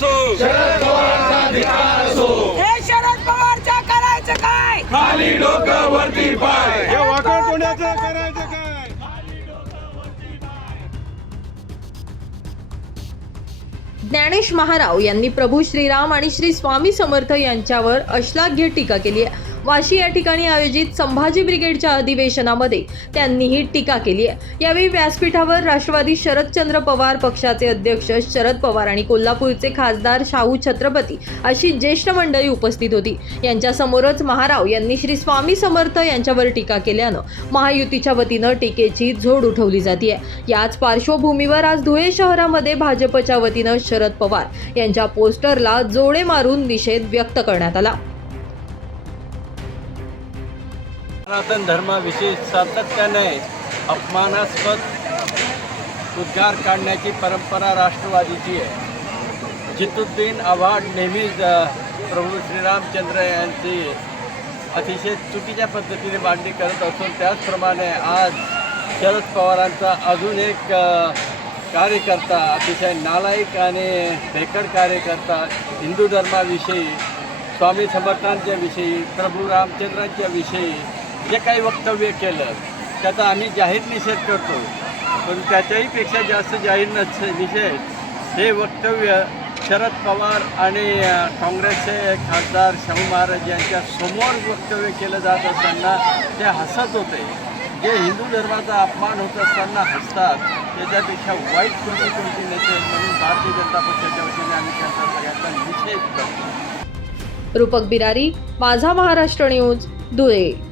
शरद पवारचा असो. हे शरद पवारच्या करायचं काय? खाली डोकं वरती पाय. ज्ञानेश महाराव यांनी प्रभू श्रीराम आणि श्री स्वामी समर्थ यांच्यावर अश्लाघ्य टीका केली आहे. वाशी या ठिकाणी आयोजित संभाजी ब्रिगेडच्या अधिवेशनामध्ये त्यांनी ही टीका केली आहे. यावेळी व्यासपीठावर राष्ट्रवादी शरदचंद्र पवार पक्षाचे अध्यक्ष शरद पवार आणि कोल्हापूरचे खासदार शाहू छत्रपती अशी ज्येष्ठ मंडळी उपस्थित होती. यांच्यासमोरच महाराव यांनी श्री स्वामी समर्थ यांच्यावर टीका केल्यानं महायुतीच्या वतीनं टीकेची झोड उठवली जाते याच पार्श्वभूमीवर आज धुळे शहरामध्ये भाजपच्या वतीनं शरद पवार यांच्या पोस्टरला जोडे मारून निषेध व्यक्त करण्यात आला. सनातन धर्माविषयी सातत्याने अपमानास्पद उद्गार काढण्याची परंपरा राष्ट्रवादीची आहे. जितुद्दीन आव्हाड नेहमीच प्रभू श्रीरामचंद्र यांची अतिशय चुकीच्या पद्धतीने मांडणी करत असून त्याचप्रमाणे आज शरद पवारांचा अजून एक कार्यकर्ता अतिशय नालायक आणि भेकड कार्यकर्ता हिंदू धर्माविषयी स्वामी समर्थांच्या विषयी प्रभू रामचंद्रांच्या विषयी जे काही वक्तव्य केलं त्याचा आम्ही जाहीर निषेध करतो. पण त्याच्याहीपेक्षा जास्त जाहीर नस निषेध हे वक्तव्य शरद पवार आणि काँग्रेसचे खासदार शाहू महाराज यांच्या समोर वक्तव्य केलं जात असताना ते हसत होते. जे हिंदू धर्माचा अपमान होत असताना हसतात त्याच्यापेक्षा वाईट कोणती कोणती नेते म्हणून भारतीय जनता पक्षाच्या वतीने आम्ही त्यांचा सगळ्यांचा निषेध करतो. रूपक बिरारी माझा महाराष्ट्र न्यूज धुळे.